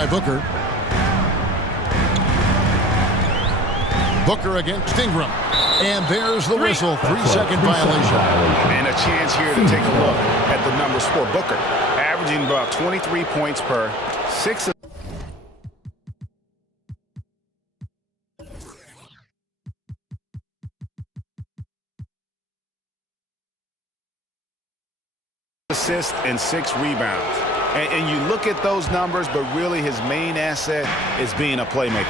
by Booker. Booker against Ingram. And there's the whistle. 3-second violation. And a chance here to take a look at the numbers for Booker. Averaging about 23 points per 6 assists and 6 rebounds. And you look at those numbers, but really his main asset is being a playmaker.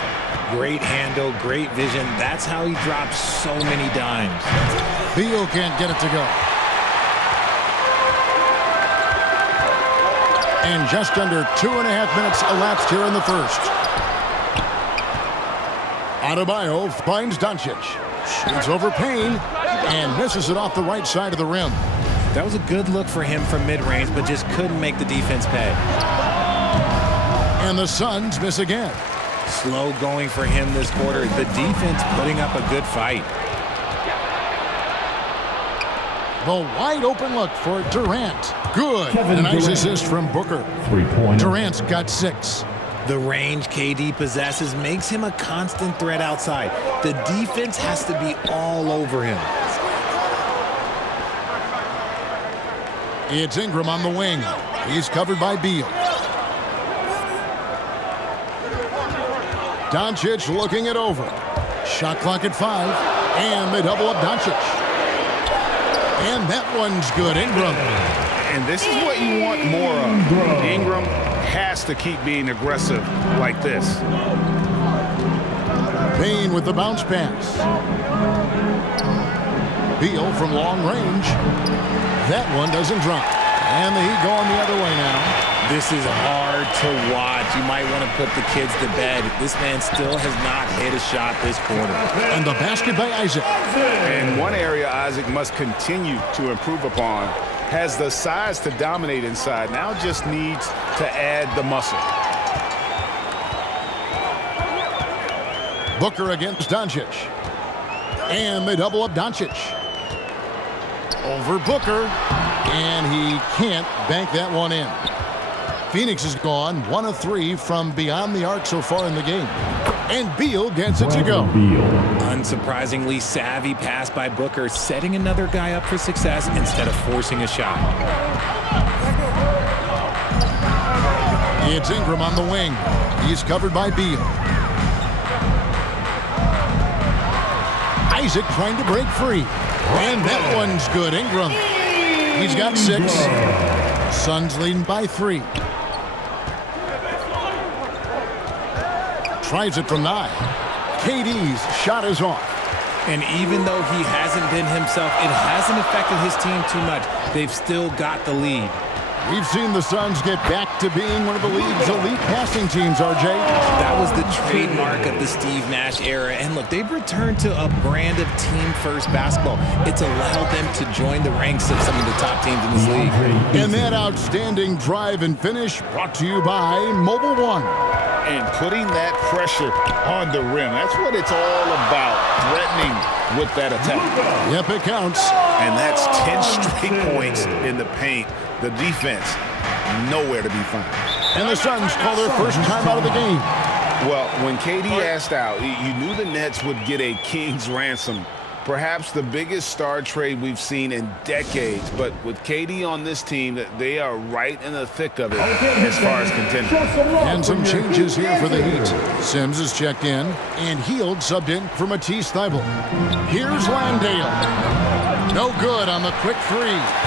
Great handle, great vision. That's how he drops so many dimes. Beal can't get it to go. And just under 2.5 minutes elapsed here in the first. Adebayo finds Doncic. Shoots over Payne and misses it off the right side of the rim. That was a good look for him from mid-range, but just couldn't make the defense pay. And the Suns miss again. Slow going for him this quarter. The defense putting up a good fight. The wide open look for Durant. Good. A nice assist from Booker. 3-pointer. Durant's got 6. The range KD possesses makes him a constant threat outside. The defense has to be all over him. It's Ingram on the wing. He's covered by Beal. Doncic looking it over. Shot clock at 5. And they double up Doncic. And that one's good. Ingram. And this is what you want more of. Ingram has to keep being aggressive like this. Payne with the bounce pass. Beal from long range. That one doesn't drop. And the Heat going the other way now. This is hard to watch. You might want to put the kids to bed. This man still has not hit a shot this quarter. And the basket by Isaac. And one area Isaac must continue to improve upon. Has the size to dominate inside. Now just needs to add the muscle. Booker against Doncic. And they double up Doncic. Over Booker. And he can't bank that one in. Phoenix is gone 1 of 3 from beyond the arc so far in the game. And Beal gets it to go. Unsurprisingly savvy pass by Booker, setting another guy up for success instead of forcing a shot. It's Ingram on the wing. He's covered by Beal. Isaac trying to break free. And that one's good. Ingram. He's got 6. Suns leading by 3. Tries it from 9. KD's shot is off. And even though he hasn't been himself, it hasn't affected his team too much. They've still got the lead. We've seen the Suns get back to being one of the league's elite passing teams, RJ. That was the trademark of the Steve Nash era. And look, they've returned to a brand of team-first basketball. It's allowed them to join the ranks of some of the top teams in this league. And that outstanding drive and finish brought to you by Mobile One. And putting that pressure on the rim. That's what it's all about, threatening with that attack. Yep, it counts. And that's 10 straight points in the paint. The defense, nowhere to be found. And the Suns call their first time out of the game. Well, when KD asked out, you knew the Nets would get a king's ransom. Perhaps the biggest star trade we've seen in decades. But with KD on this team, they are right in the thick of it as far as contending. And some changes here for the Heat. Sims is checked in, and Hield subbed in for Matisse Thybulle. Here's Landale. No good on the quick 3.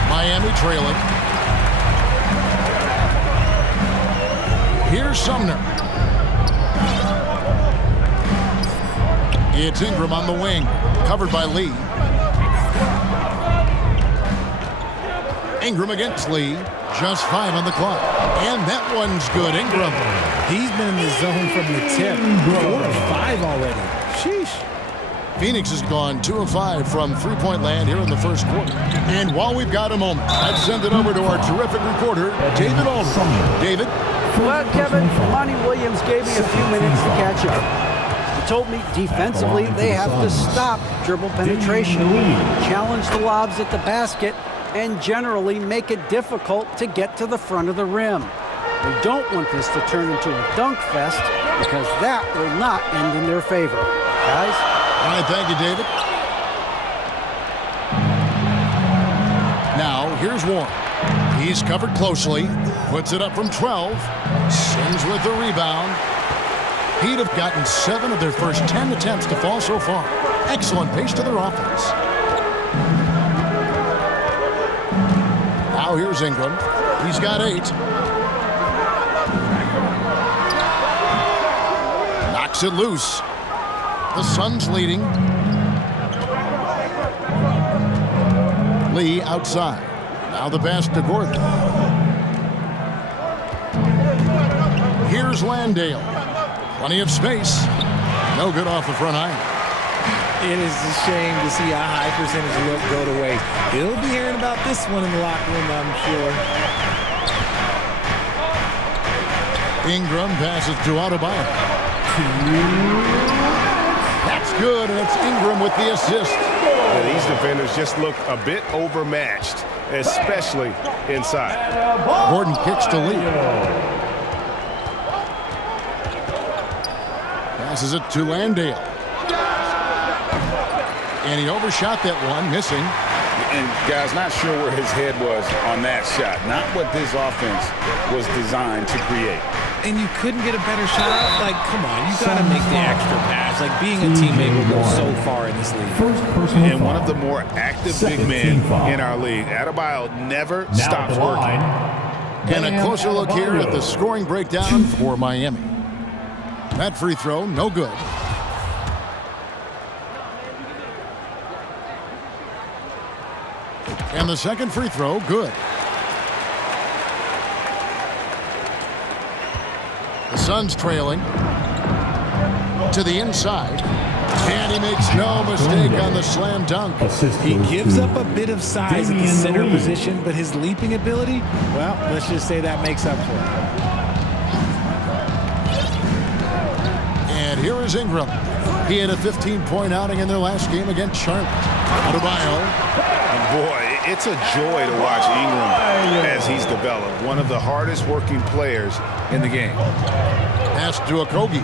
Miami trailing. Here's Sumner. It's Ingram on the wing, covered by Lee. Ingram against Lee. Just 5 on the clock. And that one's good. Ingram. He's been in the zone from the tip. 4 of 5 already. Sheesh. Phoenix has gone 2 of 5 from three-point land here in the first quarter. And while we've got a moment, let's send it over to our terrific reporter, David Aldridge. David? Well, Kevin, Monty Williams gave me a few minutes to catch up. He told me defensively they have to stop dribble penetration, challenge the lobs at the basket, and generally make it difficult to get to the front of the rim. They don't want this to turn into a dunk fest because that will not end in their favor. Guys? All right, thank you, David. Now, here's Warren. He's covered closely. Puts it up from 12. Sims with the rebound. He'd have gotten 7 of their first 10 attempts to fall so far. Excellent pace to their offense. Now here's Ingram. He's got 8. Knocks it loose. The Suns leading. Lee outside. Now the pass to Gordon. Here's Landale. Plenty of space. No good off the front iron. It is a shame to see a high percentage look go to waste. He'll be hearing about this one in the locker room, I'm sure. Ingram passes to Adebayo. That's good, and it's Ingram with the assist. Yeah, these defenders just look a bit overmatched, especially inside. Gordon kicks to Lee. Passes it to Landale. And he overshot that one, missing. And guys, not sure where his head was on that shot. Not what this offense was designed to create. And you couldn't get a better shot? Like, come on, you got to make the extra pass. Like, being a teammate will go so far in this league. And one of the more active big men in our league. Adebayo never stops working. And a closer look here at the scoring breakdown for Miami. That free throw, no good. And the second free throw, good. The Suns trailing to the inside. And he makes no mistake on the slam dunk. He gives up a bit of size at the center position, but his leaping ability, well, let's just say that makes up for it. And here is Ingram. He had a 15-point outing in their last game against Charlotte. Adebayo. And boy, it's a joy to watch Ingram as he's developed. One of the hardest working players in the game. Pass to Okogie.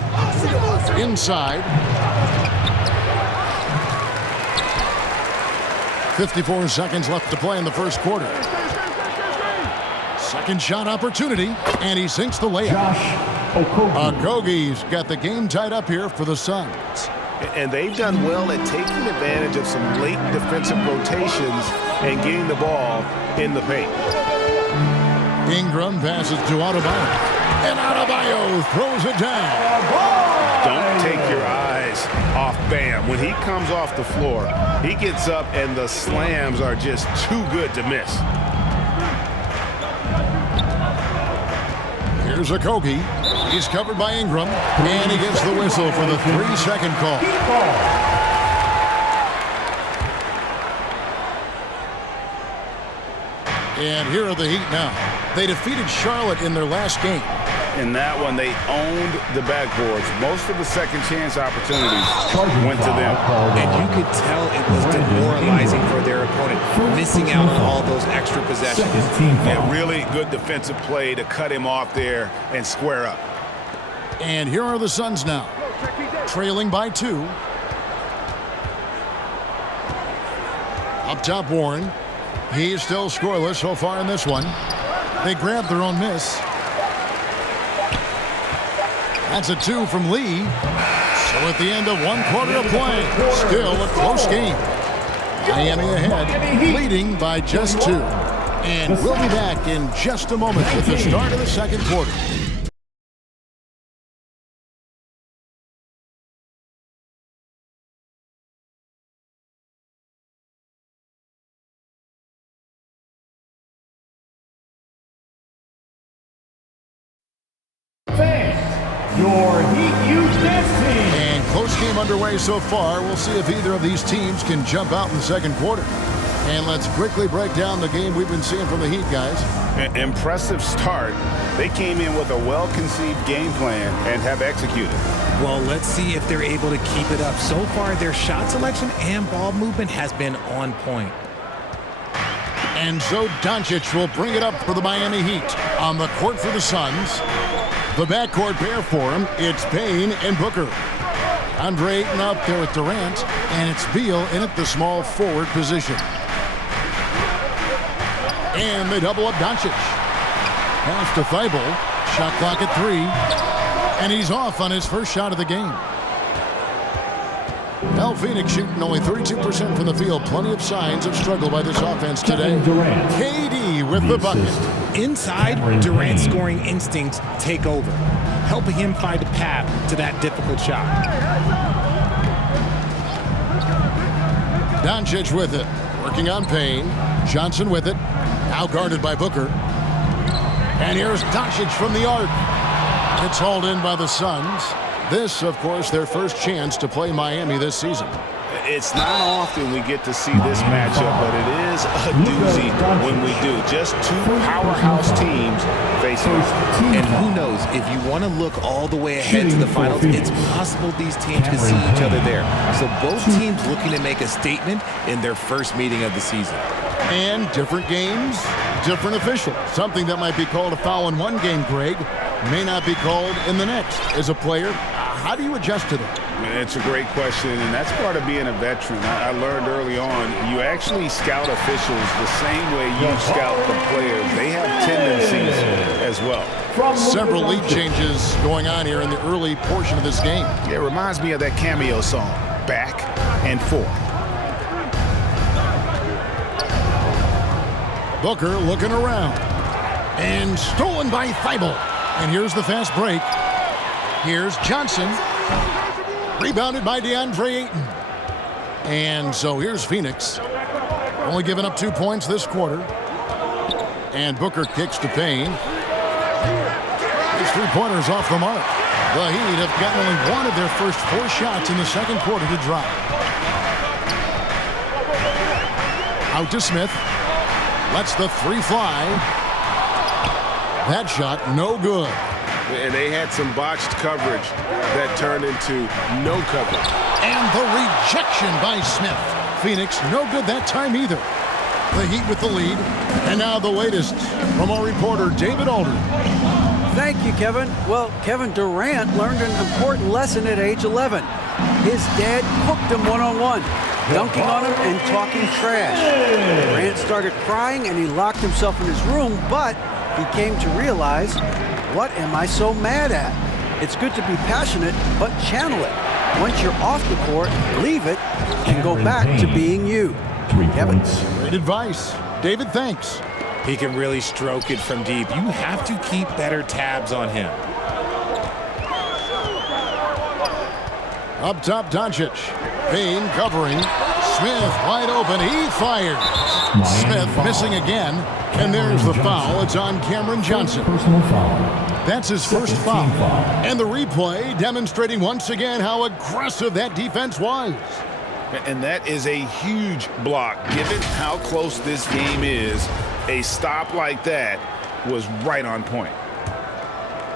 Inside. 54 seconds left to play in the first quarter. Second shot opportunity, and he sinks the layup. Okogie's got the game tied up here for the Suns. And they've done well at taking advantage of some late defensive rotations and getting the ball in the paint. Ingram passes to Adebayo. And Adebayo throws it down. Don't take your eyes off Bam. When he comes off the floor, he gets up and the slams are just too good to miss. Here's Okogie. He's covered by Ingram. And he gets the whistle for the 3-second call. And here are the Heat now. They defeated Charlotte in their last game. In that one, they owned the backboards. Most of the second chance opportunities went to them. And you could tell it was demoralizing for their opponent, missing out on all those extra possessions. Yeah, really good defensive play to cut him off there and square up. And here are the Suns now, trailing by 2. Up top, Warren. He's still scoreless so far in this one. They grab their own miss. That's a 2 from Lee. So at the end of 1 quarter of play, still a close game. Miami ahead, leading by just 2. And we'll be back in just a moment with the start of the second quarter. Your Heat Youth Dance Team. And close game underway so far. We'll see if either of these teams can jump out in the second quarter. And let's quickly break down the game we've been seeing from the Heat, guys. Impressive start. They came in with a well-conceived game plan and have executed. Well, let's see if they're able to keep it up. So far, their shot selection and ball movement has been on point. And so Doncic will bring it up for the Miami Heat. On the court for the Suns, the backcourt pair for him, it's Payne and Booker. Andre Ayton up there with Durant, and it's Beal in at the small forward position. And they double up Doncic. Pass to Thibault. Shot clock at 3. And he's off on his first shot of the game. Now Phoenix shooting only 32% from the field. Plenty of signs of struggle by this offense today. KD with the bucket. Inside, Durant's scoring instincts take over, helping him find a path to that difficult shot. Doncic with it. Working on Payne. Johnson with it. Now guarded by Booker. And here's Doncic from the arc. It's hauled in by the Suns. This, of course, their first chance to play Miami this season. It's not often we get to see this matchup, but it is a doozy when we do. Just two powerhouse teams facing off. And who knows, if you want to look all the way ahead to the finals, it's possible these teams can see each other there. So both teams looking to make a statement in their first meeting of the season. And different games, different officials. Something that might be called a foul in one game, Greg, may not be called in the next. As a player, how do you adjust to that? It's a great question, and that's part of being a veteran. I learned early on, you actually scout officials the same way you scout the players. They have tendencies as well. Several lead changes going on here in the early portion of this game. It reminds me of that cameo song, Back and Forth. Booker looking around. And stolen by Thibault. And here's the fast break. Here's Johnson. Rebounded by DeAndre Ayton. And so here's Phoenix. Only giving up 2 points this quarter. And Booker kicks to Payne. His three-pointers off the mark. The Heat have gotten only one of their first 4 shots in the second quarter to drop. Out to Smith. Lets the 3 fly. That shot no good. And they had some botched coverage that turned into no coverage. And the rejection by Smith. Phoenix no good that time either. The Heat with the lead. And now the latest from our reporter, David Alder. Thank you, Kevin. Well, Kevin Durant learned an important lesson at age 11. His dad cooked him one-on-one, dunking on him and talking trash. Durant started crying and he locked himself in his room, but he came to realize, what am I so mad at? It's good to be passionate, but channel it. Once you're off the court, leave it and go back to being you. Kevin? Great advice. David, thanks. He can really stroke it from deep. You have to keep better tabs on him. Up top, Doncic. Payne covering. Smith wide open. He fires. Smith missing again. And there's the foul. It's on Cameron Johnson. Personal foul. That's his first foul. And the replay demonstrating once again how aggressive that defense was. And that is a huge block. Given how close this game is, a stop like that was right on point.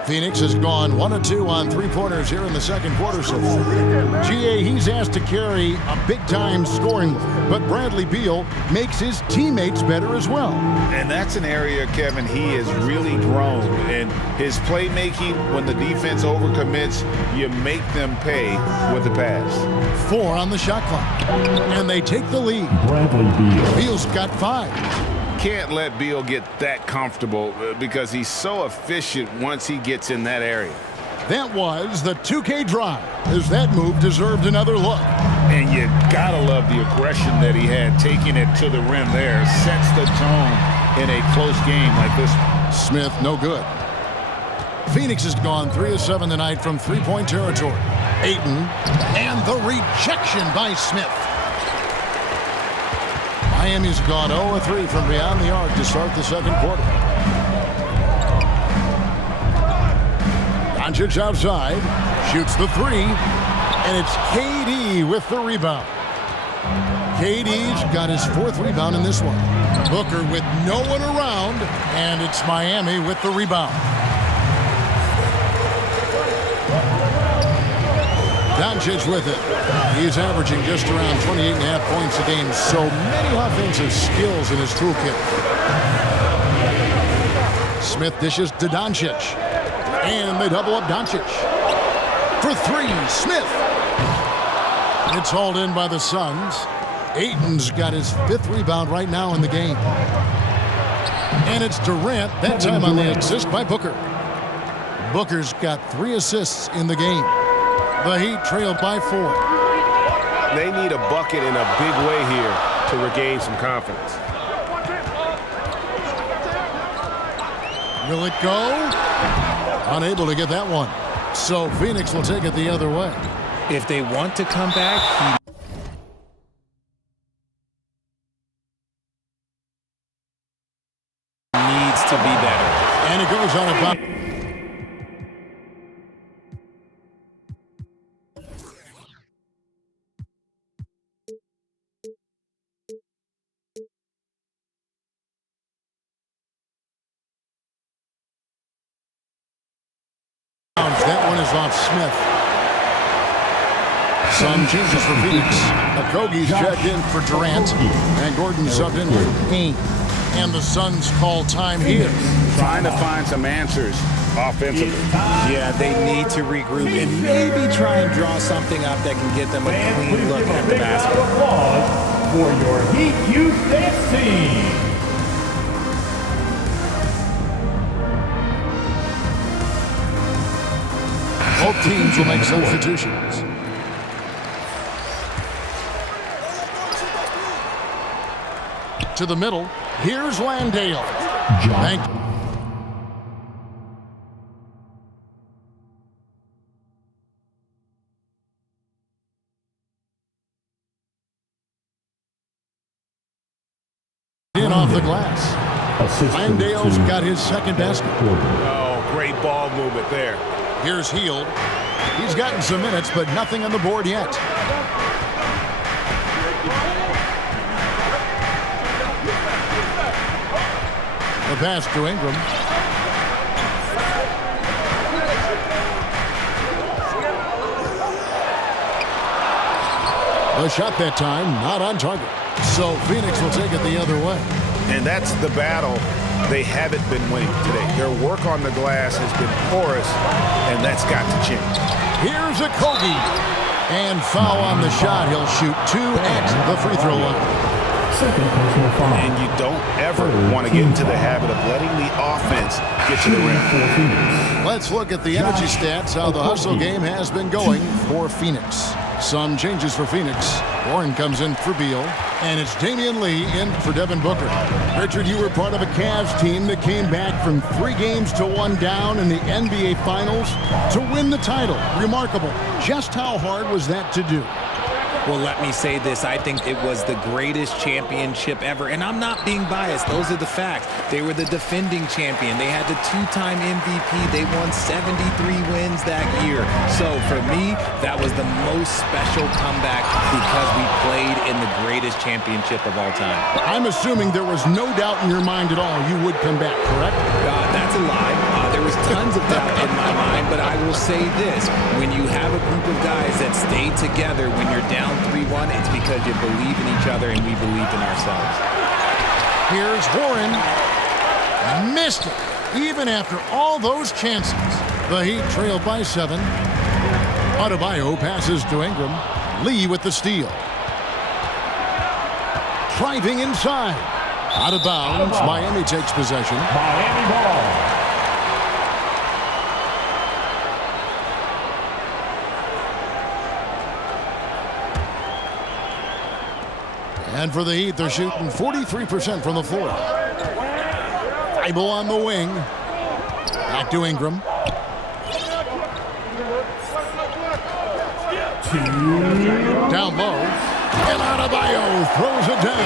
Phoenix has gone 1 of 2 on 3-pointers here in the second quarter so far. GA, he's asked to carry a big-time scoring load, but Bradley Beal makes his teammates better as well. And that's an area, Kevin, he has really grown. And his playmaking, when the defense overcommits, you make them pay with the pass. 4 on the shot clock. And they take the lead. Bradley Beal. Beal's got 5. Can't let Beal get that comfortable because he's so efficient once he gets in that area. That was the 2K drive, as that move deserved another look. And you gotta love the aggression that he had, taking it to the rim there. Sets the tone in a close game like this. Smith, no good. Phoenix has gone 3 of 7 tonight from 3-point territory. Ayton, and the rejection by Smith. Miami's gone 0 of 3 from beyond the arc to start the second quarter. Doncic outside, shoots the 3, and it's KD with the rebound. KD's got his 4th rebound in this one. Booker with no one around, and it's Miami with the rebound. Doncic with it. He's averaging just around 28.5 points a game. So many offensive skills in his toolkit. Smith dishes to Doncic. And they double up Doncic. For three, Smith. It's hauled in by the Suns. Ayton's got his 5th rebound right now in the game. And it's Durant, that time on the assist by Booker. Booker's got 3 assists in the game. The Heat trailed by 4. They need a bucket in a big way here to regain some confidence. Will it go? Unable to get that one. So Phoenix will take it the other way. If they want to come back, he needs to be better. And it goes on a bounce. That one is off Smith. Some changes for Phoenix. Okogie's checked in for Durant. And Gordon subbed in for Payne. And the Suns call time here. Trying to find some answers offensively. Yeah, they need to regroup and maybe try and draw something up that can get them a clean look at the basket. Applause for your Heat Youth Dance Team. Both teams will make substitutions. To the middle. Here's Landale. Thank in off the glass. Landale's got his 2nd basket. Oh, great ball movement there. Here's Hield. He's gotten some minutes, but nothing on the board yet. The pass to Ingram. The shot that time, not on target. So Phoenix will take it the other way. And that's the battle they haven't been winning today. Their work on the glass has been porous, and that's got to change. Here's Okogie. And foul on the shot. He'll shoot 2 at the free throw line. And you don't ever want to get into the habit of letting the offense get to the rim. Let's look at the energy stats, how the hustle game has been going for Phoenix. Some changes for Phoenix. Warren comes in for Beal, and it's Damian Lee in for Devin Booker. Richard, you were part of a Cavs team that came back from 3 games to 1 down in the NBA Finals to win the title. Remarkable. Just how hard was that to do? Well, let me say this. I think it was the greatest championship ever. And I'm not being biased. Those are the facts. They were the defending champion. They had the 2-time MVP. They won 73 wins that year. So for me, that was the most special comeback because we played in the greatest championship of all time. I'm assuming there was no doubt in your mind at all you would come back, correct? That's a lie. There was tons of doubt in my mind, but I will say this. When you have a group of guys that stay together when you're down 3-1, it's because you believe in each other and we believed in ourselves. Here's Warren. Missed it. Even after all those chances. The Heat trailed by 7. Adebayo passes to Ingram. Lee with the steal. Driving inside. Out of bounds. Miami takes possession. Miami ball. And for the Heat, they're shooting 43% from the floor. Thibault on the wing. Back to Ingram. Down low. And Adebayo throws it down.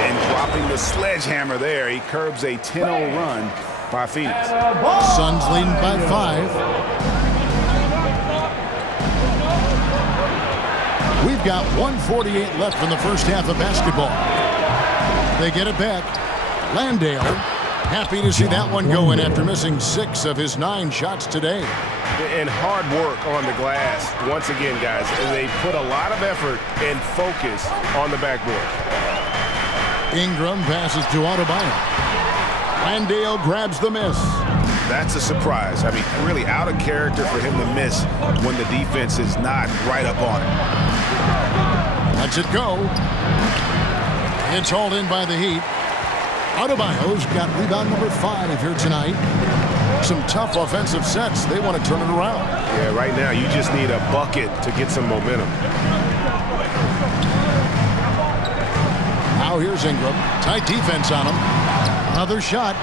And dropping the sledgehammer there, he curbs a 10-0 run by Phoenix. Suns leading by 5. We've got 1:48 left in the first half of basketball. They get it back. Landale, happy to see that one going after missing 6 of his 9 shots today. And hard work on the glass. Once again, guys, they put a lot of effort and focus on the backboard. Ingram passes to Adebayo. Landale grabs the miss. That's a surprise. I mean, really out of character for him to miss when the defense is not right up on it. Lets it go. It's hauled in by the Heat. Adebayo's got rebound number 5 here tonight. Some tough offensive sets. They want to turn it around. Yeah, right now you just need a bucket to get some momentum. Now here's Ingram. Tight defense on him. Another shot.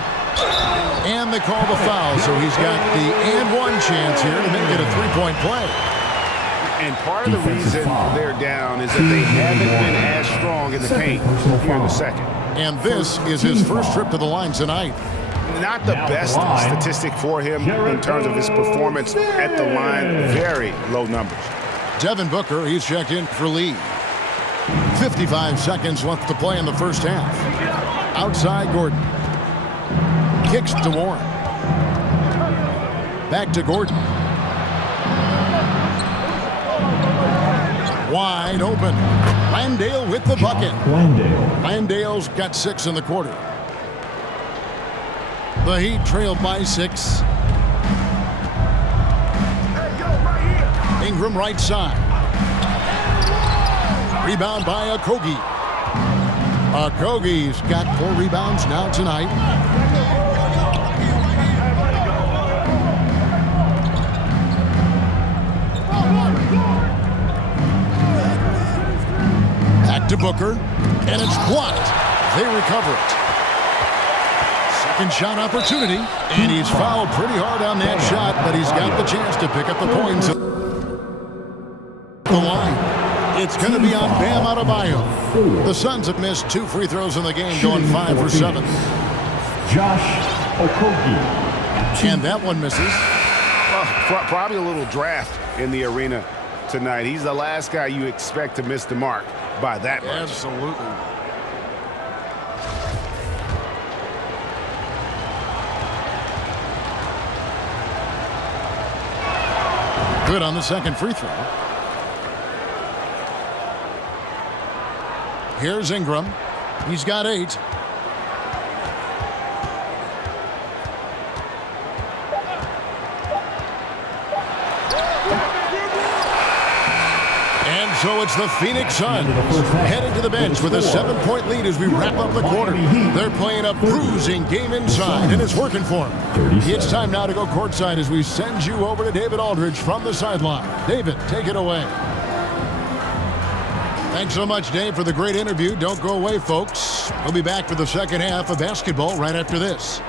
And they call the foul, so he's got the and one chance here to make it a 3-point play. And part of the reason they're down is that they haven't been as strong in the paint here in the second. And this is his first trip to the line tonight. Not the best statistic for him in terms of his performance at the line. Very low numbers. Devin Booker, he's checked in for Lee. 55 seconds left to play in the first half. Outside Gordon. Kicks to Warren. Back to Gordon. Wide open. Landale with the bucket. Landale's got 6 in the quarter. The Heat trailed by 6. Ingram right side. Rebound by Okogie. Okogie's got 4 rebounds now tonight. Back to Booker, and it's blocked. They recover it. Second shot opportunity, and he's fouled pretty hard on that shot, but he's got the chance to pick up the points. The line. It's going to be on Bam Adebayo. The Suns have missed 2 free throws in the game, going 5 for 7. Josh Okogie. And that one misses. Probably a little draft in the arena tonight. He's the last guy you expect to miss the mark by that much. Absolutely. Good on the second free throw. Here's Ingram. He's got 8. And so it's the Phoenix Suns heading to the bench with a 7-point lead as we wrap up the quarter. They're playing a bruising game inside, and it's working for them. It's time now to go courtside as we send you over to David Aldridge from the sideline. David, take it away. Thanks so much, Dave, for the great interview. Don't go away, folks. We'll be back for the second half of basketball right after this.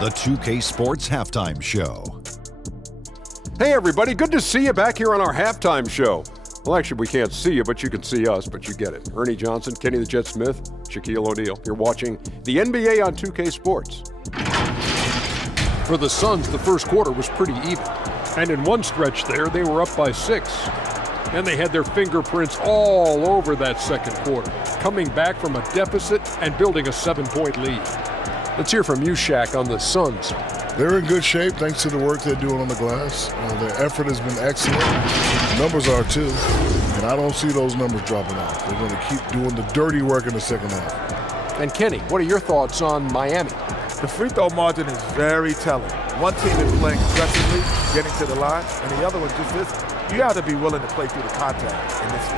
The 2K Sports Halftime Show. Hey, everybody. Good to see you back here on our halftime show. Well, actually, we can't see you, but you can see us, but you get it. Ernie Johnson, Kenny the Jet Smith, Shaquille O'Neal. You're watching the NBA on 2K Sports. For the Suns, the first quarter was pretty even. And in one stretch there, they were up by 6. And they had their fingerprints all over that second quarter, coming back from a deficit and building a 7-point lead. Let's hear from you, Shaq, on the Suns. They're in good shape thanks to the work they're doing on the glass. Their effort has been excellent. The numbers are too. And I don't see those numbers dropping off. They're going to keep doing the dirty work in the second half. And Kenny, what are your thoughts on Miami? The free throw margin is very telling. One team is playing aggressively, getting to the line, and the other one just isn't. You have to be willing to play through the contact in this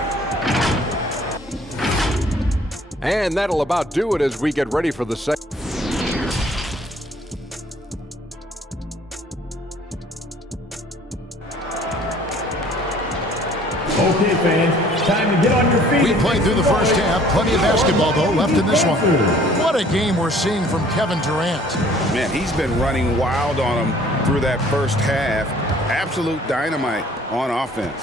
league. And that'll about do it as we get ready for the second. Okay, fans, time to get on your feet. We played through the first half. Plenty of basketball, though, left in this one. What a game we're seeing from Kevin Durant. Man, he's been running wild on him through that first half. Absolute dynamite on offense.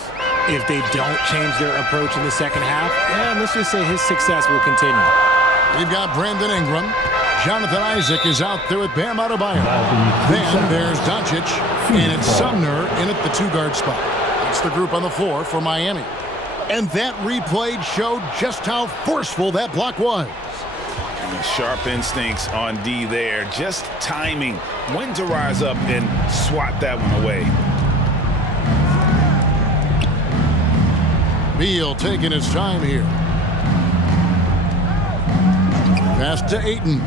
If they don't change their approach in the second half, let's just say his success will continue. We've got Brandon Ingram. Jonathan Isaac is out there with Bam Adebayo. Then there's Doncic, and it's Sumner in at the 2-guard spot. It's the group on the floor for Miami. And that replay showed just how forceful that block was. Sharp instincts on D there. Just timing when to rise up and swat that one away. Beal taking his time here. Pass to Ayton.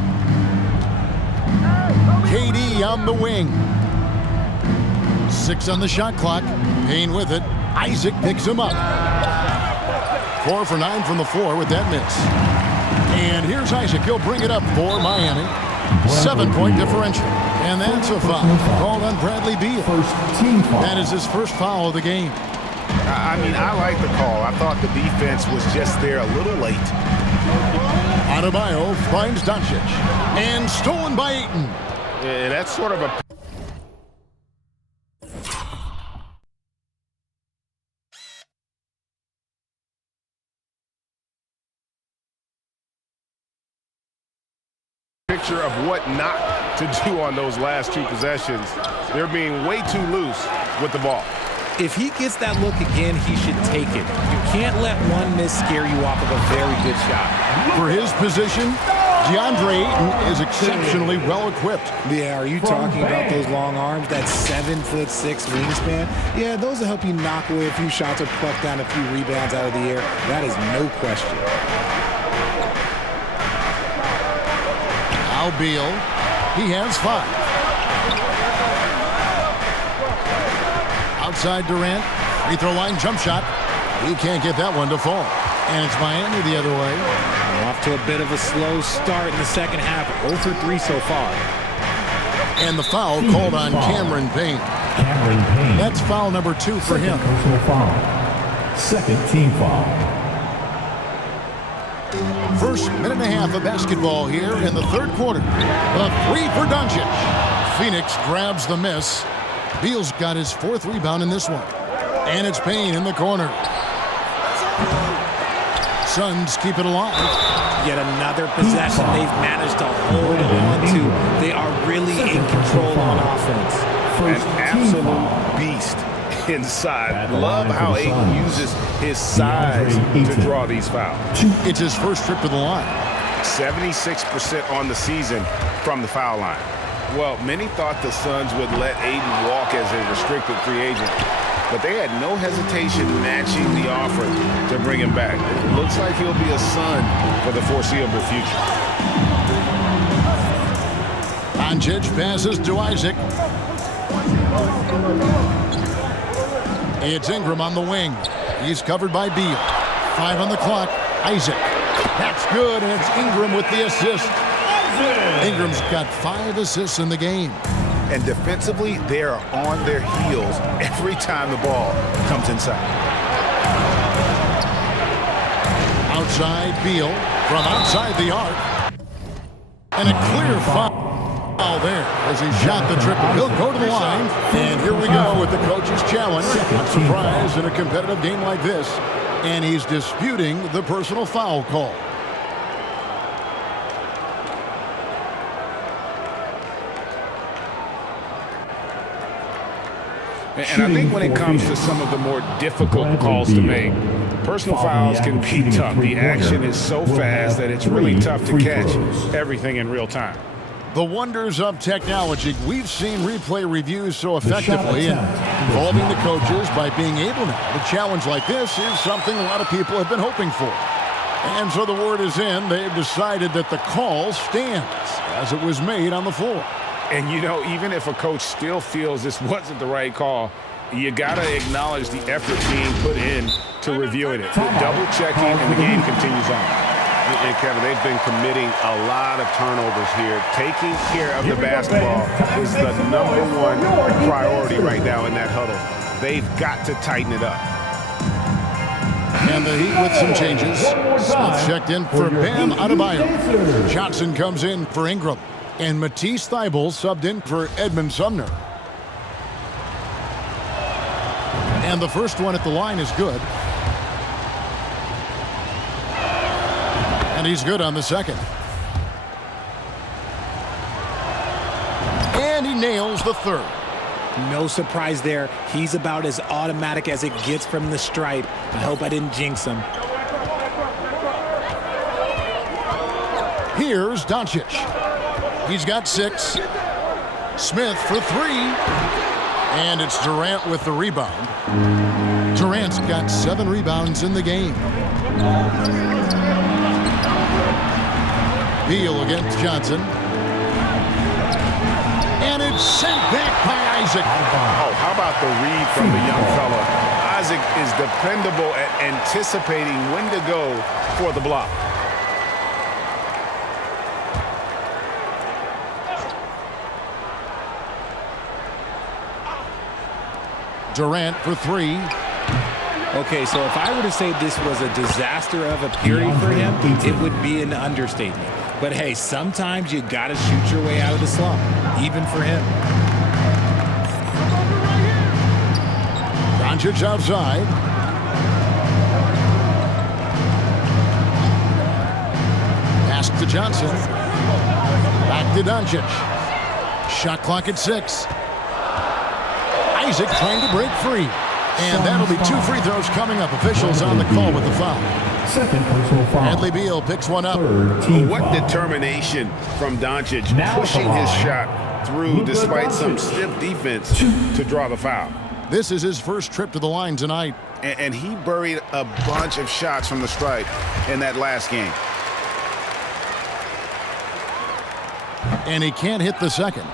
KD on the wing. 6 on the shot clock. Payne with it. Isaac picks him up. 4 for 9 from the floor with that miss. And here's Isaac. He'll bring it up for Miami. 7-point differential. And that's a foul called on Bradley Beal. That is his first foul of the game. I mean, I like the call. I thought the defense was just there a little late. Adebayo finds Doncic. And stolen by Ayton. Yeah, that's sort of a... picture of what not to do on those last 2 possessions. They're being way too loose with the ball. If he gets that look again, he should take it. You can't let one miss scare you off of a very good shot. For his position, DeAndre Ayton is exceptionally well-equipped. Yeah, are you talking about those long arms, that 7'6" wingspan? Yeah, those will help you knock away a few shots or pluck down a few rebounds out of the air. That is no question. Now Beal, he has 5. Outside Durant, free throw line jump shot. He can't get that one to fall. And it's Miami the other way. Off to a bit of a slow start in the second half. 0 for 3 so far. And the foul called on Cameron Payne. That's foul number 2 for him. Second team foul. First minute and a half of basketball here in the third quarter. The 3 for Doncic. Phoenix grabs the miss. Beal's got his 4th rebound in this one. And it's Payne in the corner. Suns keep it alive. Yet another possession they've managed to hold on to. They are really in control on offense. An absolute beast inside. Love how Ayton uses his size to draw these fouls. It's his first trip to the line. 76% on the season from the foul line. Well, many thought the Suns would let Ayton walk as a restricted free agent, but they had no hesitation matching the offer to bring him back. It looks like he'll be a Sun for the foreseeable future. Doncic passes to Isaac. It's Ingram on the wing. He's covered by Beal. 5 on the clock. Isaac. That's good, and it's Ingram with the assist. Ingram's got 5 assists in the game. And defensively, they are on their heels every time the ball comes inside. Outside Beal from outside the arc. And a clear foul there as he shot the triple. He'll go to the line. And here we go with the coach's challenge. Not surprised in a competitive game like this. And he's disputing the personal foul call. And I think when it comes to some of the more difficult calls to make, personal fouls can be tough. The action is so fast that it's really tough to catch everything in real time. The wonders of technology. We've seen replay reviews so effectively involving the coaches by being able now to challenge like this is something a lot of people have been hoping for. And so the word is in. They've decided that the call stands as it was made on the floor. And, you know, even if a coach still feels this wasn't the right call, you got to acknowledge the effort being put in to reviewing it. Double-checking, and the game continues on. And, Kevin, they've been committing a lot of turnovers here. Taking care of the basketball is the #1 priority right now in that huddle. They've got to tighten it up. And the Heat with some changes. Smith checked in for Bam Adebayo. Johnson comes in for Ingram. And Matisse Thybulle subbed in for Edmund Sumner. And the first one at the line is good. And he's good on the second. And he nails the third. No surprise there. He's about as automatic as it gets from the stripe. I hope I didn't jinx him. Here's Doncic. He's got 6. Smith for 3. And it's Durant with the rebound. Durant's got 7 rebounds in the game. Beal against Johnson. And it's sent back by Isaac. Oh, how about the read from the young fella? Isaac is dependable at anticipating when to go for the block. Durant for 3. Okay, so if I were to say this was a disaster of a period for him, it would be an understatement. But hey, sometimes you got to shoot your way out of the slump, even for him. Doncic outside. Pass to Johnson. Back to Doncic. Shot clock at 6. Isaac trying to break free. And that'll be 2 free throws coming up. Officials on the call with the foul. Second personal foul. Bradley Beal picks one up. What determination from Doncic, pushing his shot through despite some stiff defense to draw the foul. This is his first trip to the line tonight. And he buried a bunch of shots from the stripe in that last game. And he can't hit the second.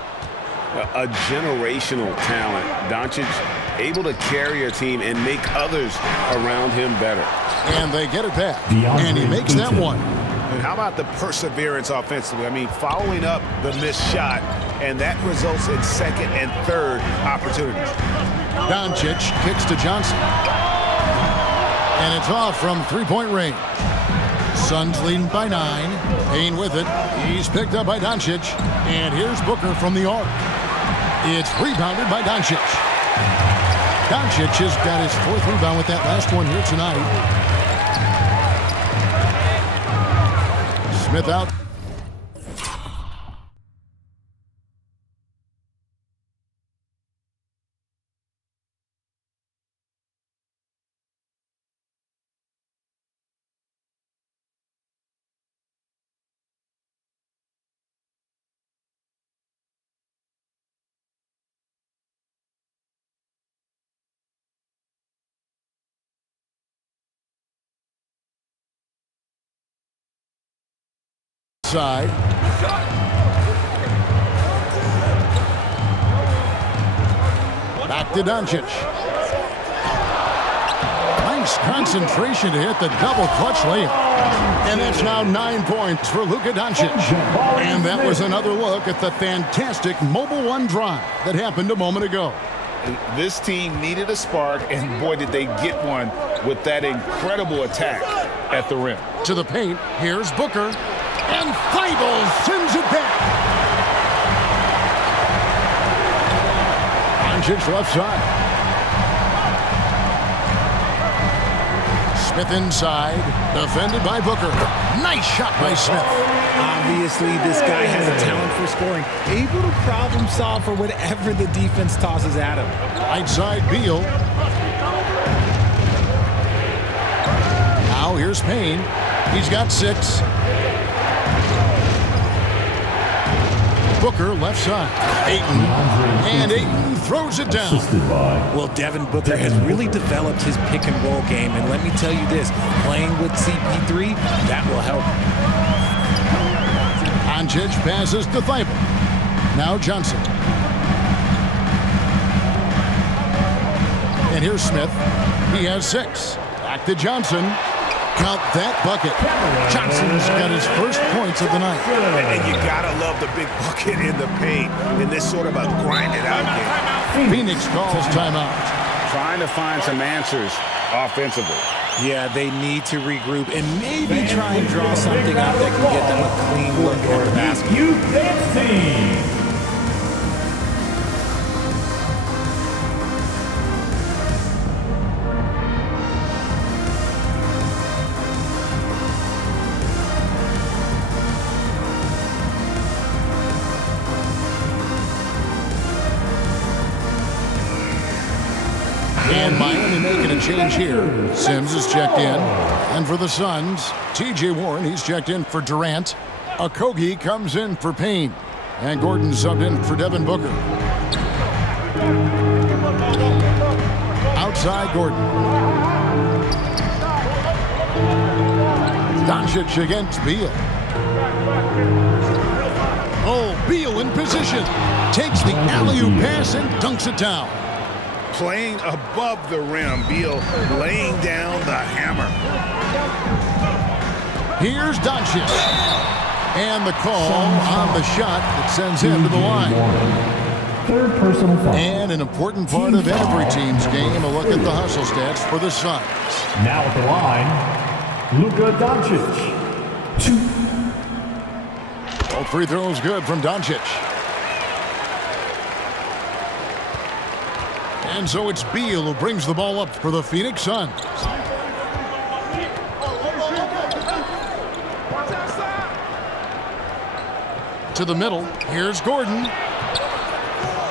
A generational talent. Doncic able to carry a team and make others around him better. And they get it back. And he makes that one. And how about the perseverance offensively? I mean, following up the missed shot, and that results in second and third opportunities. Doncic kicks to Johnson. And it's off from three-point range. Suns leading by 9. Payne with it. He's picked up by Doncic. And here's Booker from the arc. It's rebounded by Doncic. Doncic has got his 4th rebound with that last one here tonight. Smith out. Side. Back to Doncic. Nice concentration to hit the double clutch layup. And that's now 9 points for Luka Doncic. And that was another look at the fantastic Mobile One drive that happened a moment ago. This team needed a spark, and boy, did they get one with that incredible attack at the rim. To the paint, here's Booker. And Thibault sends it back. Doncic left side. Smith inside, defended by Booker. Nice shot by Smith. Obviously, this guy has a talent for scoring, able to problem solve for whatever the defense tosses at him. Right side, Beal. Now here's Payne. He's got 6. Booker left side. Ayton. And Ayton throws it down. Well, Devin Booker has really developed his pick and roll game. And let me tell you this, playing with CP3, that will help. Doncic passes to Thibault. Now Johnson. And here's Smith. He has 6. Back to Johnson. Count that bucket. Johnson's got his first points of the night. And you gotta love the big bucket in the paint in this sort of a grinded out game. Phoenix calls timeout. Trying to find some answers offensively. Yeah, they need to regroup and maybe try and draw something out that can get them a clean look at the basket. Youth dancing. And Miami making a change here. Sims is checked in. And for the Suns, T.J. Warren, he's checked in for Durant. Okogie comes in for Payne. And Gordon subbed in for Devin Booker. Outside Gordon. Doncic against Beal. Oh, Beal in position. Takes the alley-oop pass and dunks it down. Playing above the rim, Beal laying down the hammer. Here's Doncic. And the call on the shot that sends him to the line. Third personal foul. And an important part of every team's game, a look at the hustle stats for the Suns. Now at the line, Luka Doncic. 2. Both free throws good from Doncic. And so it's Beal who brings the ball up for the Phoenix Suns. To the middle. Here's Gordon.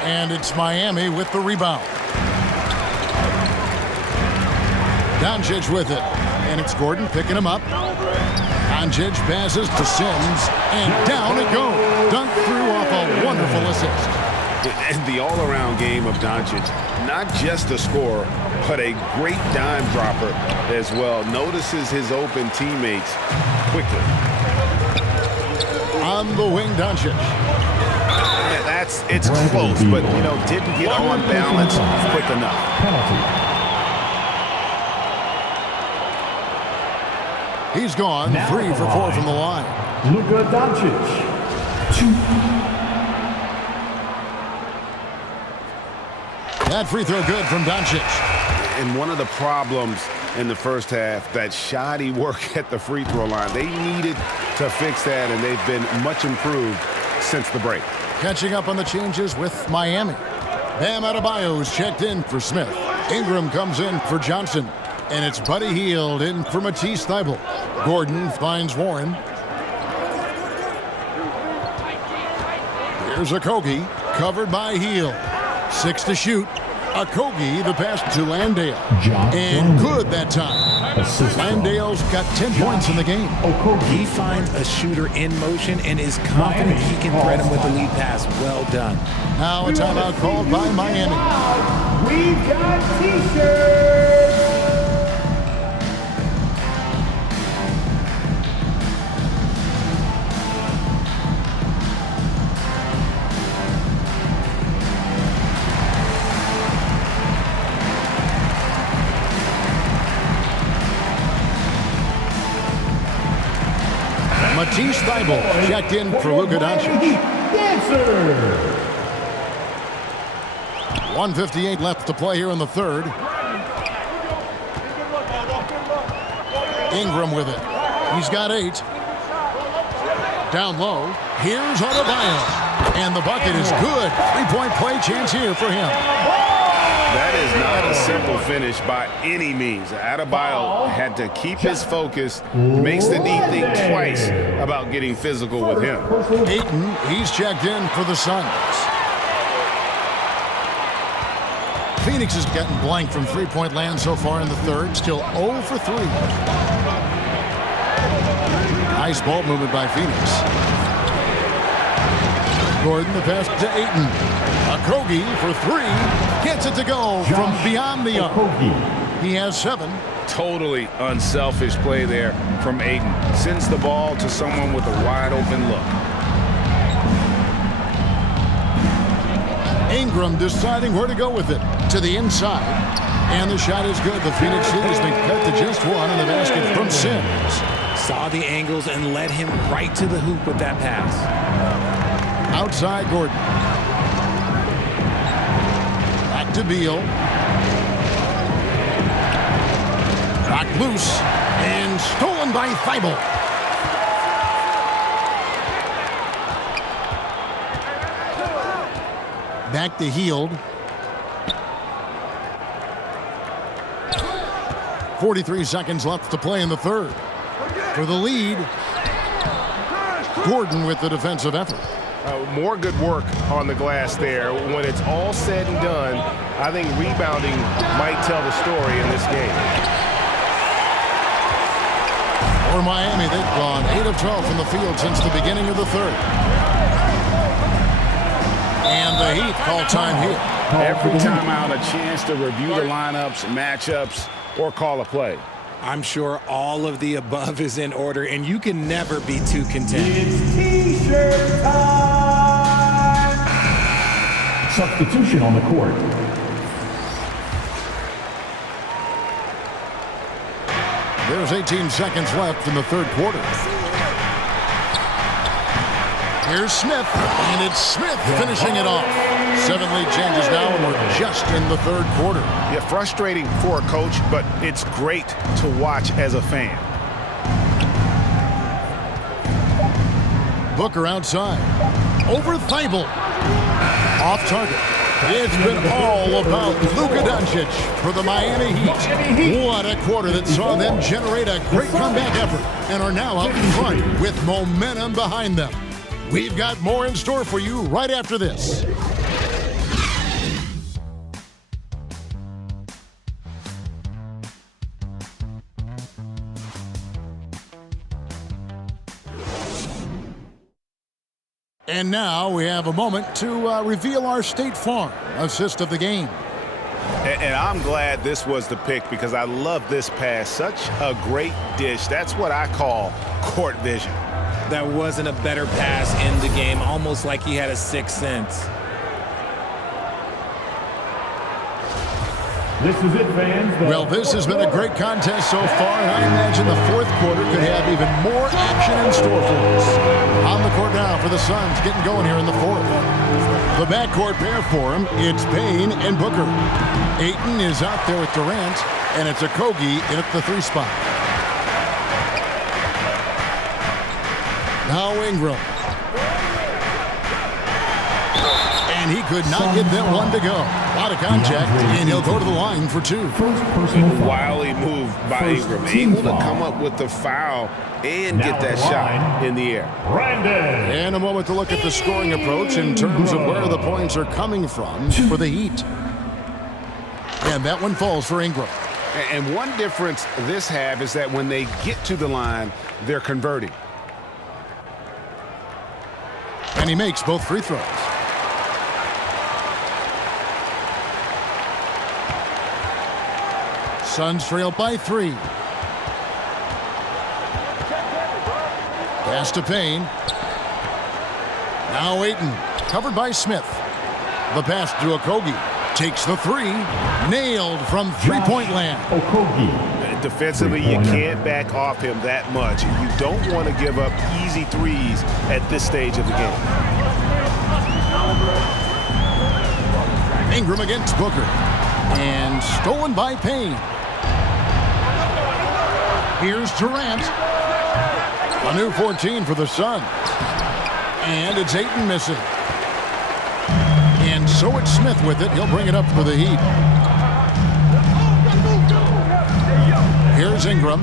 And it's Miami with the rebound. Doncic with it. And it's Gordon picking him up. Doncic passes to Sims. And down it goes. Dunk through off a wonderful assist. And the all-around game of Doncic, not just a scorer, but a great dime dropper as well. Notices his open teammates quickly. On the wing, Doncic. It's close, but didn't get on balance quick enough. He's gone 3 for 4 from the line. Luka Doncic. 2. That free throw good from Doncic. And one of the problems in the first half, that shoddy work at the free throw line. They needed to fix that, and they've been much improved since the break. Catching up on the changes with Miami. Bam Adebayo's checked in for Smith. Ingram comes in for Johnson. And it's Buddy Hield in for Matisse Thybulle. Gordon finds Warren. Here's Okogie, covered by Hield. 6 to shoot. Okogie, the pass to Landale. And good that time. Landale's got 10 points in the game. He finds a shooter in motion and is confident he can thread him with the lead pass. Well done. Now a timeout called by Miami. We've got T-shirts. Matisse Thybulle checked in for Luka Doncic. 1:58 left to play here in the third. Ingram with it. He's got 8. Down low. Here's Adebayo. And the bucket is good. 3-point play chance here for him. That is not a simple finish by any means. Adebayo had to keep his focus, makes the D think twice about getting physical with him. Ayton, he's checked in for the Suns. Phoenix has gotten blank from three-point land so far in the third, still 0 for 3. Nice ball movement by Phoenix. Gordon, the pass to Ayton. Okogie for 3. Gets it to go from beyond the arc. He has 7. Totally unselfish play there from Ayton. Sends the ball to someone with a wide open look. Ingram deciding where to go with it. To the inside. And the shot is good. The Phoenix lead has been cut to just 1 in the basket from Sims. Saw the angles and led him right to the hoop with that pass. Outside Gordon. Back to Beal. Back loose. And stolen by Thybulle. Back to Hield. 43 seconds left to play in the third. For the lead, Gordon with the defensive effort. More good work on the glass there. When it's all said and done, I think rebounding might tell the story in this game. For Miami, they've gone 8 of 12 from the field since the beginning of the third. And the Heat call time here. Every timeout, a chance to review the lineups, matchups, or call a play. I'm sure all of the above is in order, and you can never be too content. It's T-shirt time! Substitution on the court. There's 18 seconds left in the third quarter. Here's Smith, and it's Smith finishing it off. 7 lead changes now, and we're just in the third quarter. Yeah, frustrating for a coach, but it's great to watch as a fan. Booker outside. Over Thibault. Off target. It's been all about Luka Doncic for the Miami Heat. What a quarter that saw them generate a great comeback effort and are now out in front with momentum behind them. We've got more in store for you right after this. And now we have a moment to reveal our State Farm assist of the game. And I'm glad this was the pick because I love this pass. Such a great dish. That's what I call court vision. That wasn't a better pass in the game, almost like he had a sixth sense. This is it, fans. Well, this has been a great contest so far, and I imagine the fourth quarter could have even more action in store for us. On the court now for the Suns, getting going here in the fourth. The backcourt pair for him, it's Payne and Booker. Ayton is out there with Durant, and it's Okogie in at the 3 spot. Now Ingram. And he could not get that one to go. A lot of contact, and he'll go to the line for 2. Wily move by Ingram. Able to come up with the foul and get that shot in the air. And a moment to look at the scoring approach in terms of where the points are coming from for the Heat. And that one falls for Ingram. And one difference this half is that when they get to the line, they're converting. And he makes both free throws. Suns trail by 3. Pass to Payne. Now Ayton, covered by Smith. The pass to Okogie. Takes the 3. Nailed from three-point land. Okogie. Defensively, you can't back off him that much. You don't want to give up easy threes at this stage of the game. Ingram against Booker. And stolen by Payne. Here's Durant. A new 14 for the Suns. And it's Ayton missing. And so it's Smith with it. He'll bring it up for the Heat. Here's Ingram.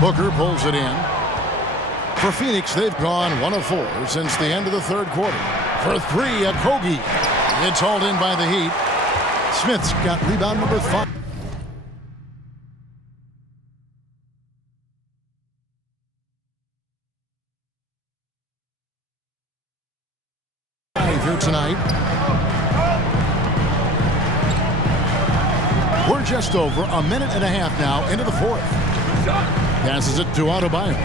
Booker pulls it in. For Phoenix, they've gone 1 of 4 since the end of the third quarter. For 3, Okogie. It's hauled in by the Heat. Smith's got rebound number 5. Here tonight. We're just over a minute and a half now into the fourth. Passes it to Adebayo.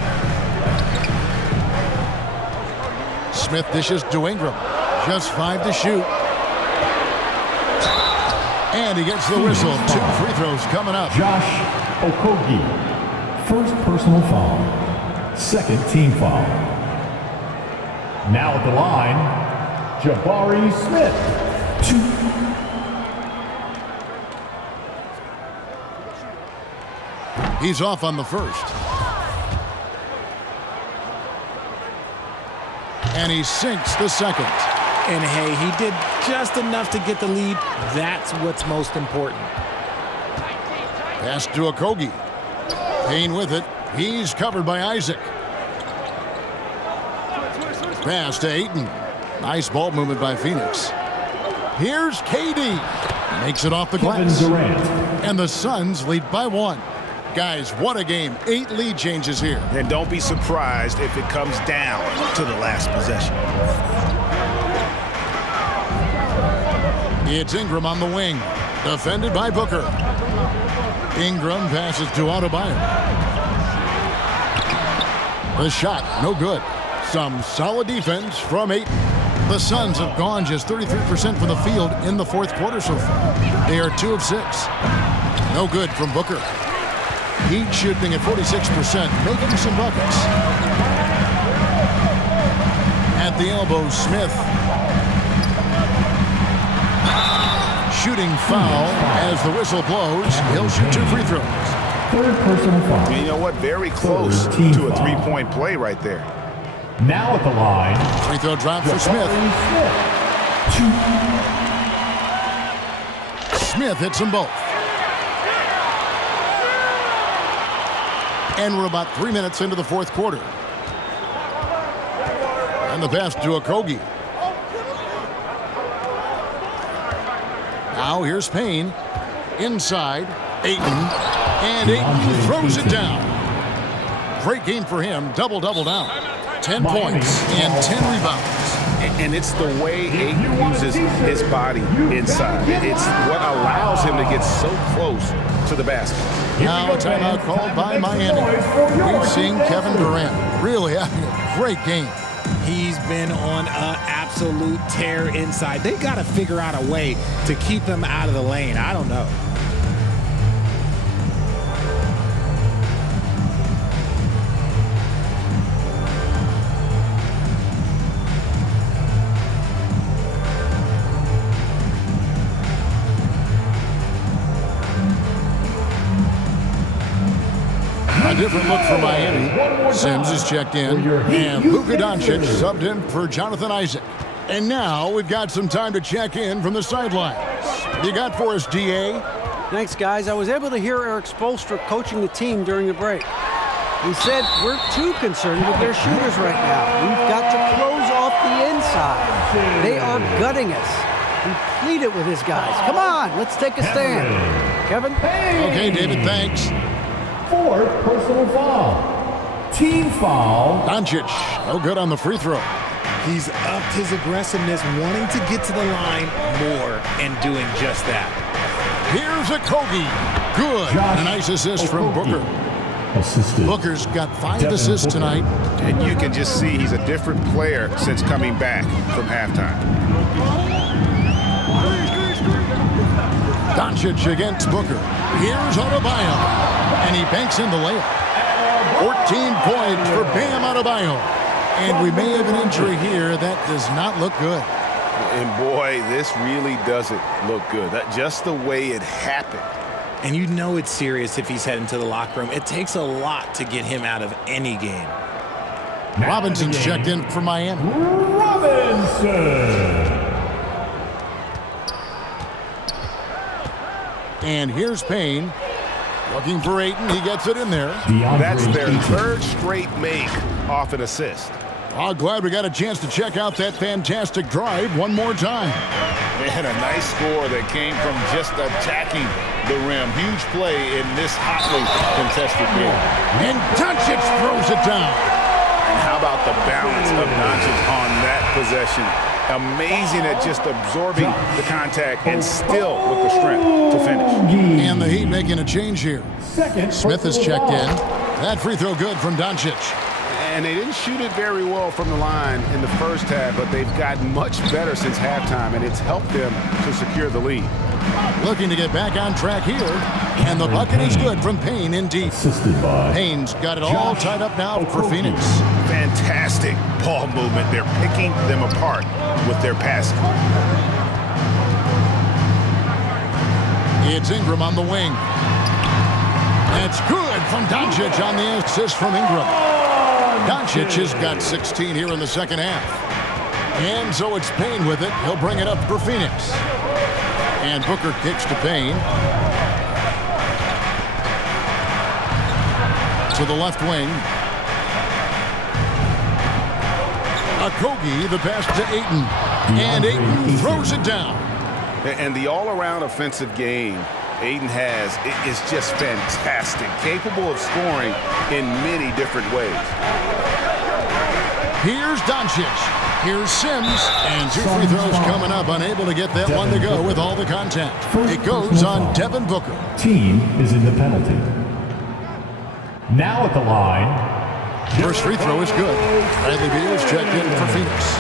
Smith dishes to Ingram. Just 5 to shoot. And he gets the whistle. 2 free throws coming up. Josh Okogie. First personal foul. Second team foul. Now at the line, Jabari Smith. 2. He's off on the first. And he sinks the second. And hey, he did just enough to get the lead. That's what's most important. Pass to Okogie. Payne with it. He's covered by Isaac. Pass to Ayton. Nice ball movement by Phoenix. Here's KD. Makes it off the glass. And the Suns lead by 1. Guys, what a game. 8 lead changes here. And don't be surprised if it comes down to the last possession. It's Ingram on the wing. Defended by Booker. Ingram passes to Adebayo. The shot, no good. Some solid defense from Ayton. The Suns have gone just 33% from the field in the fourth quarter so far. They are 2 of 6. No good from Booker. Heat shooting at 46%, making some buckets. At the elbow, Smith. Shooting foul as the whistle blows. He'll shoot 2 free throws. Third personal foul. You know what? Very close to a three-point play right there. Now at the line. Free throw drop for Smith. Smith hits them both. And we're about 3 minutes into the fourth quarter. And the pass to Okogie. Now here's Payne. Inside. Ayton. And Ayton throws it down. Great game for him. Double-double down. 10 points and 10 rebounds. And it's the way Ayton uses his body inside. It's what allows him to get so close to the basket. Now a timeout called by Miami. We've seen Kevin Durant really having a great game. He's been on an absolute tear inside. They got to figure out a way to keep him out of the lane. I don't know. A different look for Miami. Sims is checked in, and Luka Doncic subbed in for Jonathan Isaac. And now we've got some time to check in from the sidelines. What do you got for us, DA? Thanks, guys. I was able to hear Eric Spoelstra coaching the team during the break. He said, we're too concerned with their shooters right now. We've got to close off the inside. They are gutting us. He pleaded with his guys. Come on, let's take a stand. Kevin? Okay, David, thanks. Fourth personal foul. Team foul. Doncic, no good on the free throw. He's upped his aggressiveness, wanting to get to the line more and doing just that. Here's Okogie. Good. A nice assist from Booker. Assisted. Booker's got 5 assists tonight. And you can just see he's a different player since coming back from halftime. Doncic against Booker. Here's Adebayo. And he banks in the layup. 14 points for Bam Adebayo. And we may have an injury here that does not look good. And boy, this really doesn't look good. Just the way it happened. And you know it's serious if he's heading to the locker room. It takes a lot to get him out of any game. Robinson's checked in for Miami. Robinson. And here's Payne. Looking for Ayton. He gets it in there. That's their third straight make off an assist. Oh, glad we got a chance to check out that fantastic drive one more time. And a nice score that came from just attacking the rim. Huge play in this hotly contested game. And Doncic throws it down. And how about the balance of Doncic on that possession? Amazing at just absorbing the contact and still with the strength to finish. And the Heat making a change here. Smith is checked in. That free throw good from Doncic. And they didn't shoot it very well from the line in the first half, but they've gotten much better since halftime, and it's helped them to secure the lead. Looking to get back on track here. And the bucket is good from Payne in deep. Payne's got it all tied up now for Phoenix. Fantastic ball movement. They're picking them apart with their passing. It's Ingram on the wing. That's good from Doncic on the assist from Ingram. Doncic has got 16 here in the second half. And so it's Payne with it. He'll bring it up for Phoenix. And Booker kicks to Payne. To the left wing. Okogie, the pass to Ayton. And Ayton throws it down. And the all-around offensive game Aiden has is just fantastic, capable of scoring in many different ways. Here's Doncic. Here's Sims. And 2 free throws coming up. Unable to get that one to go with all the contact. It goes on Devin Booker. Team is in the penalty. Now at the line. First free throw is good. Bradley Beal's checked in for Phoenix.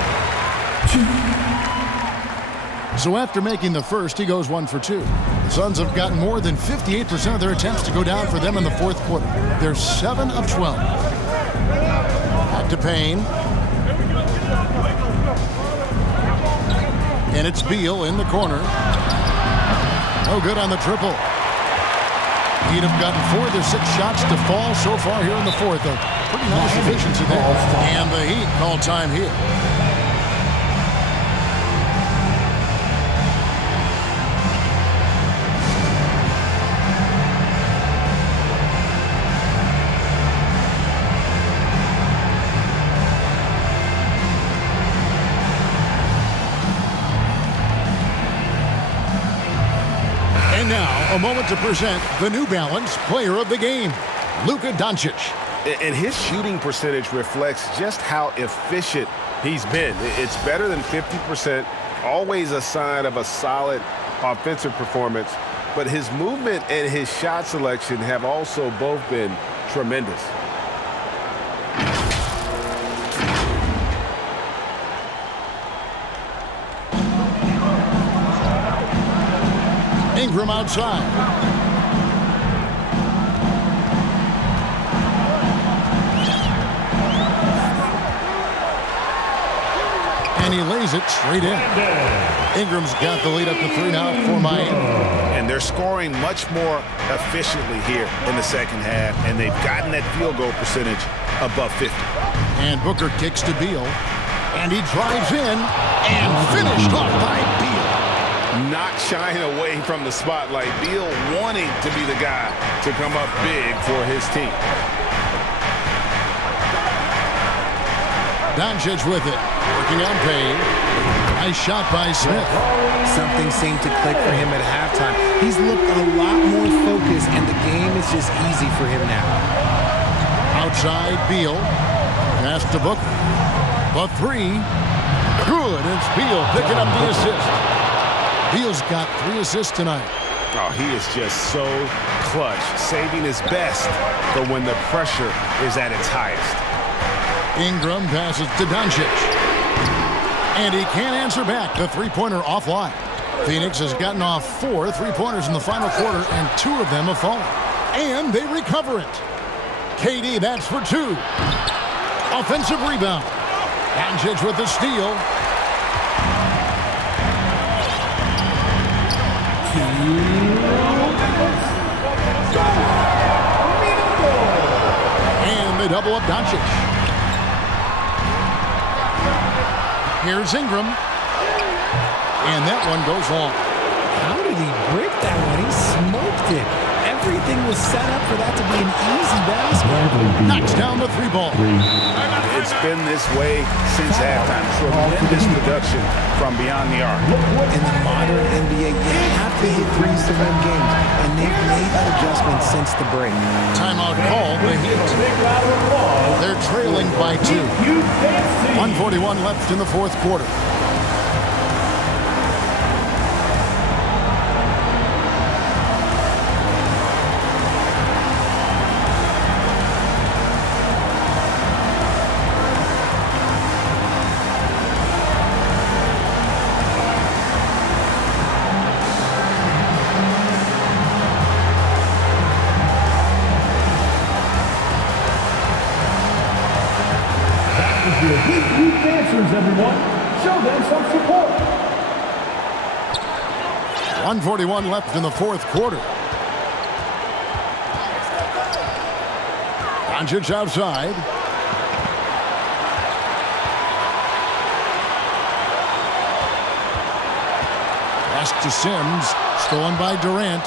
So after making the first, he goes 1 for 2. The Suns have gotten more than 58% of their attempts to go down for them in the fourth quarter. They're 7 of 12. Back to Payne. And it's Beal in the corner. No good on the triple. He'd have gotten 4 of their 6 shots to fall so far here in the fourth. A pretty nice efficiency there. And the Heat call time here. And now, a moment to present the New Balance Player of the Game, Luka Doncic. And his shooting percentage reflects just how efficient he's been. It's better than 50%, always a sign of a solid offensive performance. But his movement and his shot selection have also both been tremendous. Ingram outside. And he lays it straight in. Ingram's got the lead up to 3 now for Miami. And they're scoring much more efficiently here in the second half, and they've gotten that field goal percentage above 50. And Booker kicks to Beal. And he drives in and finished off by Beal. Not shying away from the spotlight. Beal wanting to be the guy to come up big for his team. Doncic with it. Working on Payne. Nice shot by Smith. Something seemed to click for him at halftime. He's looked a lot more focused, and the game is just easy for him now. Outside Beal. Pass to Booker. The 3. Good. It's Beal picking up the assist. Beal's got 3 assists tonight. Oh, he is just so clutch, saving his best for when the pressure is at its highest. Ingram passes to Doncic. And he can't answer back. The three-pointer offline. Phoenix has gotten off 4 three-pointers in the final quarter, and 2 of them have fallen. And they recover it. KD, that's for 2. Offensive rebound. Doncic with the steal. And they double up Doncic. Here's Ingram. And that one goes long. How did he break that one? He smoked it. Everything was set up for that to be an easy basket. Knocks down the 3 ball. It's been this way since halftime. Tremendous production from beyond the arc. In the modern NBA, you have to hit threes to win games, and they've made that adjustment since the break. Timeout called the Heat. They're trailing by 2. 1:41 left in the fourth quarter. Heat dancers, everyone. Show them some support. 1:41 left in the fourth quarter. Doncic outside. Pass to Sims. Stolen by Durant.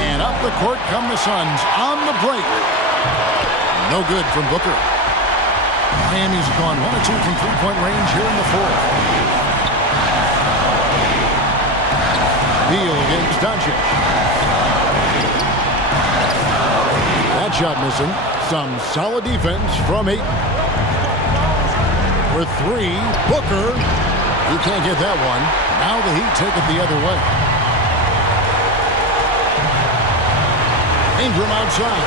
And up the court come the Suns on the break. No good from Booker. Miami's gone 1 of 2 from 3-point range here in the fourth. Beal against Doncic. That shot missing. Some solid defense from Ayton. For three, Booker. He can't get that one. Now the Heat take it the other way. Ingram outside.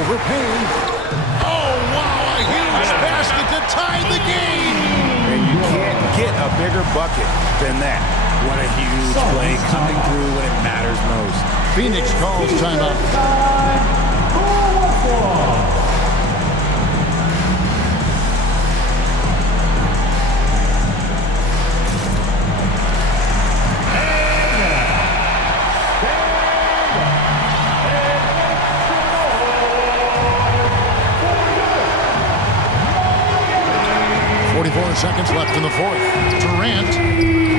Over Payne. Oh, wow, a huge basket to tie the game. And you can't get a bigger bucket than that. What a huge play coming through when it matters most. Phoenix calls timeout. 44 seconds left in the fourth. Durant.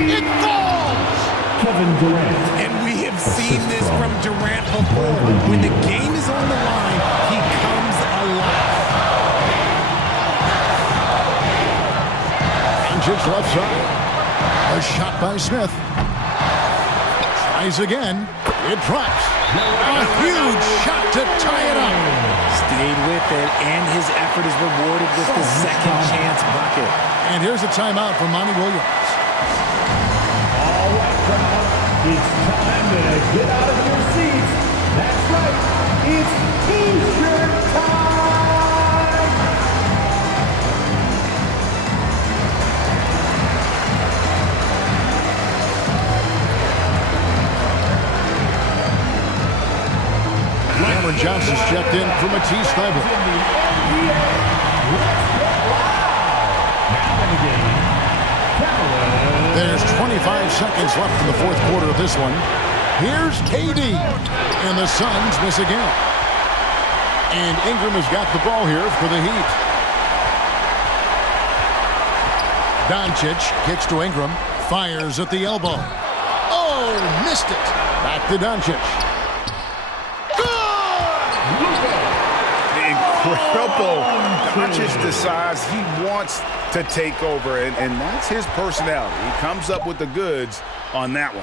It falls! Kevin Durant. And we have seen this from Durant before. When the game is on the line, he comes alive. Doncic left side. A shot by Smith. Tries again. It drops. A huge shot to tie it up. Stayed with it, and his effort is rewarded with the second chance bucket. And here's a timeout from Monty Williams. All right, crowd. It's time to get out of your seats. That's right. It's T-shirt time. Cameron Johnson's checked in for Matisse Thybulle. There's 25 seconds left in the fourth quarter of this one. Here's KD. And the Suns miss again. And Ingram has got the ball here for the Heat. Doncic kicks to Ingram. Fires at the elbow. Oh, missed it. Back to Doncic. Incredible. Doncic decides he wants to take over, and that's his personality. He comes up with the goods on that one.